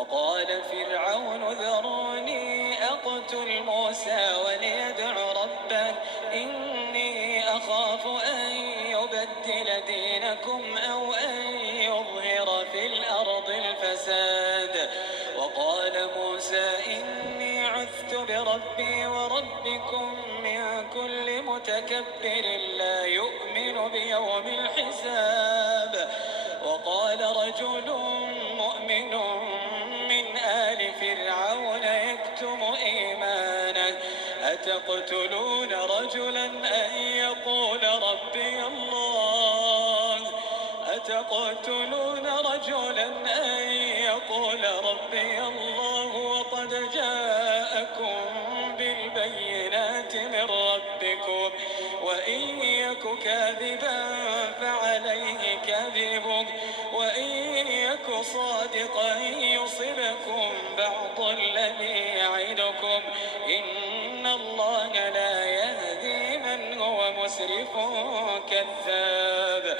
وقال فرعون ذروني أقتل موسى وليدع ربه إني أخاف أن يبدل دينكم أو أن يظهر في الأرض الفساد. وقال موسى إني عذت بربي وربكم من كل متكبر لا يؤمن بيوم الحساب. وقال رجل مؤمن من آل فرعون يكتم إيمانه أتقتلون رجلا أن يقول ربي الله وقد جاءكم بالبينات من ربكم وإن يك كاذبا فعليه كذبه وإن يك صادقا يصبكم بعض الذي يعدكم إن الله لا يهدي من هو مسرف كذاب.